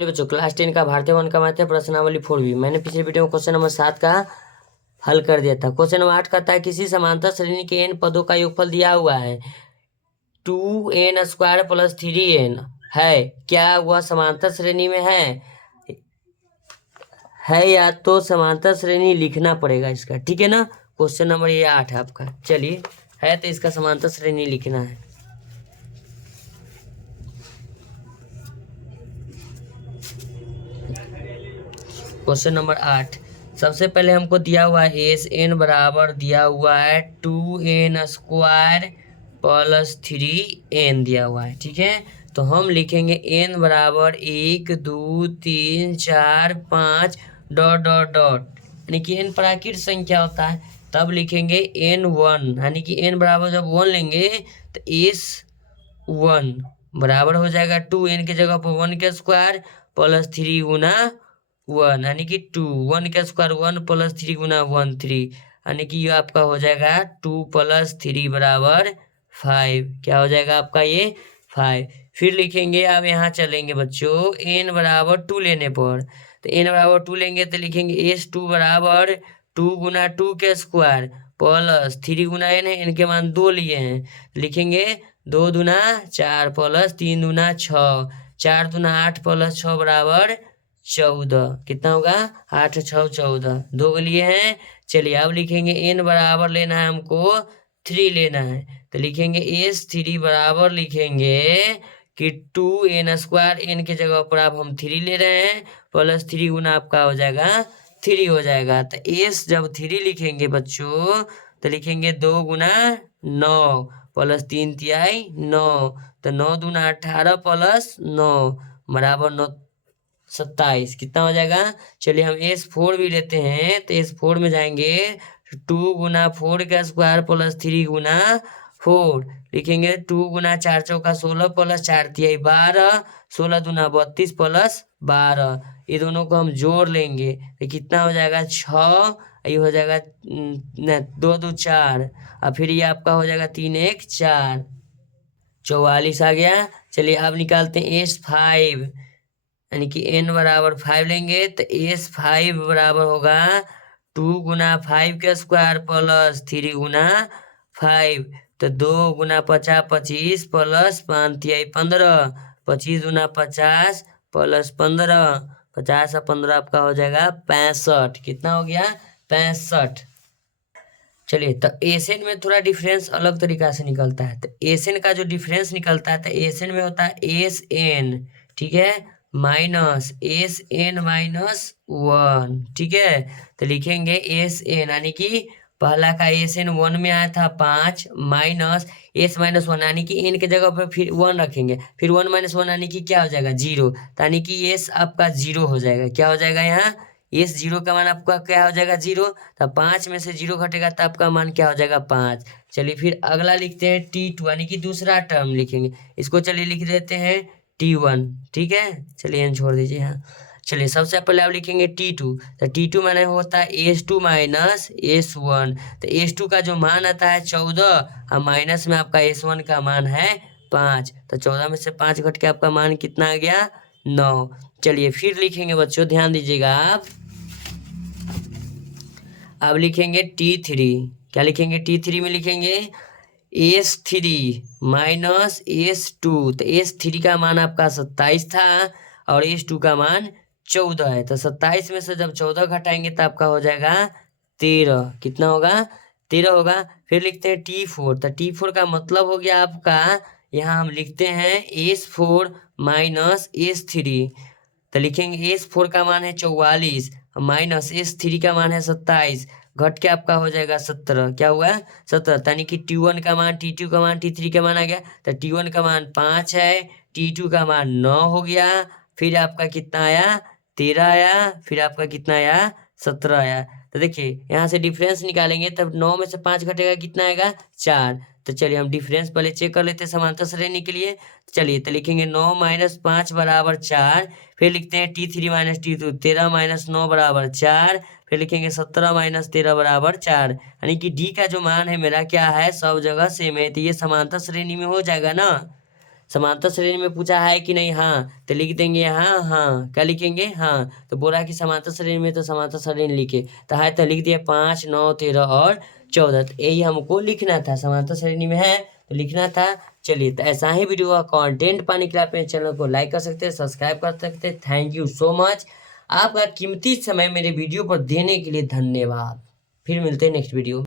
चलिए बच्चों, क्लास 10 का भारतीय वन का मैथ है प्रश्नावली 4B। मैंने पिछले वीडियो में क्वेश्चन नंबर 7 का हल कर दिया था। क्वेश्चन नंबर 8 कहता है किसी समांतर श्रेणी के n पदों का योगफल दिया हुआ है 2n² + 3n है। क्या वह समांतर श्रेणी में है या तो समांतर श्रेणी लिखना पड़ेगा इसका, ठीक है ना। क्वेश्चन नंबर ये 8 है आपका। चलिए, है तो इसका समांतर श्रेणी लिखना है। क्वेश्चन नंबर 8, सबसे पहले हमको दिया हुआ है एस एन बराबर दिया हुआ है 2n² + 3n दिया हुआ है, ठीक है। तो हम लिखेंगे n बराबर 1 2 3 4 5 ... यानी कि n प्राकृत संख्या होता है, तब लिखेंगे n1, यानी कि n बराबर जब 1 लेंगे तो s1 बराबर हो जाएगा 2n के जगह पर 1 का स्क्वायर + 3 गुना 1, यानी कि 2, 1 का स्क्वायर 1 + 3 गुना 1 3, यानी कि ये आपका हो जाएगा 2 + 3 बराबर 5। क्या हो जाएगा आपका ये 5। फिर लिखेंगे, अब यहाँ चलेंगे बच्चों n बराबर 2 लेने पर, तो n बराबर 2 लेंगे तो लिखेंगे s2 बराबर 2 गुना 2 के स्क्वायर + 3 गुना n है, इनके मान 2 लिए हैं, लिखेंगे 2 दूना 4 + 3 दूना 6, 4 दूना 8 + 6 बराबर 14। कितना होगा 8 6 14, 2 के लिए हैं। चलिए अब लिखेंगे n बराबर लेना है हमको 3 लेना है, तो लिखेंगे s3 बराबर लिखेंगे कि 2n², n के जगह पर आप हम 3 ले रहे हैं + 3 गुना आपका हो जाएगा 3 हो जाएगा। तो s जब 3 लिखेंगे बच्चों तो लिखेंगे 2 गुना 9 + 3 तिहाई 9, तो 9 दूना 18 + 9 बराबर 9 27। कितना हो जाएगा। चलिए हम S4 भी लेते हैं, तो S4 में जाएंगे 2 गुना 4 का स्क्वायर + 3 गुना 4, लिखेंगे 2 गुना 4 चौका 16 + 4 तिहाई 12, 16 दूना 32 + 12, ये दोनों को हम जोड़ लेंगे तो कितना हो जाएगा 6, ये हो जाएगा 2 2 4, और फिर ये आपका हो जाएगा 3 1 4, 44 आ गया। चलिए अब निकालते हैं S5, यानी कि n बराबर 5 लेंगे तो s5 बराबर होगा 2 गुना 5 का स्क्वायर + 3 गुना 5, तो 2 गुना 50 25 + 5 तिहाई 15, 25 दूना 50 + 15, 50 और 15 आपका हो जाएगा 65। कितना हो गया 65। चलिए, तो एसएन में थोड़ा डिफरेंस अलग तरीका से निकलता है। तो एसएन का जो डिफरेंस निकलता है, तो एसएन में होता है एस एन, ठीक है, माइनस -1, ठीक है। तो लिखेंगे एस एन, यानी कि पहला का एस एन 1 में आया था 5, माइनस s-1, यानी कि n के जगह पर फिर 1 रखेंगे, फिर 1 - 1 यानी कि क्या हो जाएगा 0, यानी कि s आपका 0 हो जाएगा। क्या हो जाएगा यहाँ s 0 का मान आपका क्या हो जाएगा 0, तो 5 में से 0 घटेगा तो आपका मान क्या हो जाएगा 5। चलिए फिर अगला लिखते हैं T2, यानी कि दूसरा टर्म लिखेंगे, इसको चलिए लिख देते हैं T1, ठीक है। चलिए छोड़ दीजिए यहाँ। चलिए सबसे पहले आप लिखेंगे T2, तो T2 माने होता है S2 माइनस S1, तो S2 का जो मान आता है 14 और माइनस में आपका S1 का मान है 5, तो 14 में से 5 घट के आपका मान कितना आ गया 9। चलिए फिर लिखेंगे बच्चों, ध्यान दीजिएगा आप, अब लिखेंगे T3। क्या लिखेंगे T3 में लिखेंगे S3 माइनस S2, तो S3 का मान आपका 27 था और S2 का मान 14 है, तो 27 में से जब 14 घटाएंगे तो आपका हो जाएगा 13। कितना होगा 13 होगा। फिर लिखते हैं T4, तो T4 का मतलब हो गया आपका, यहाँ हम लिखते हैं S4 माइनस S3, तो लिखेंगे S4 का मान है 44 माइनस S3 का मान है 27, घट के आपका हो जाएगा 17। क्या हुआ 17, यानी कि T1 का मान T2 का मान T3 का मान आ गया, तो T1 का मान 5 है, T2 का मान 9 हो गया, फिर आपका कितना आया 13 आया, फिर आपका कितना आया 17 आया। तो देखिए यहाँ से डिफरेंस निकालेंगे तब 9 में से 5 घटेगा कितना आएगा 4। तो चलिए हम डिफरेंस पहले चेक कर लेते हैं समांतर श्रेणी के लिए। चलिए तो लिखेंगे 9 - 5 बराबर 4, फिर लिखते हैं T3 - T2, 13 - 9 बराबर 4, फिर लिखेंगे 17 - 13 बराबर 4, यानी कि डी का जो मान है मेरा क्या है सब जगह सेम है, तो ये समांतर श्रेणी में हो जाएगा ना। समांतर श्रेणी में पूछा है कि नहीं, हाँ, तो लिख देंगे यहाँ हाँ। क्या लिखेंगे? हाँ। तो बोला कि समांतर श्रेणी में, तो समांतर श्रेणी लिखे, तो है तो लिख दिया 5, 9, 13 और 14। तो यही हमको लिखना था, समांतर श्रेणी में है तो लिखना था। चलिए, तो ऐसा ही वीडियो का कंटेंट पाने के लिए अपने चैनल को लाइक कर सकते हैं, सब्सक्राइब कर सकते हैं। Thank you so much. आपका कीमती समय मेरे वीडियो पर देने के लिए धन्यवाद। फिर मिलते हैं नेक्स्ट वीडियो।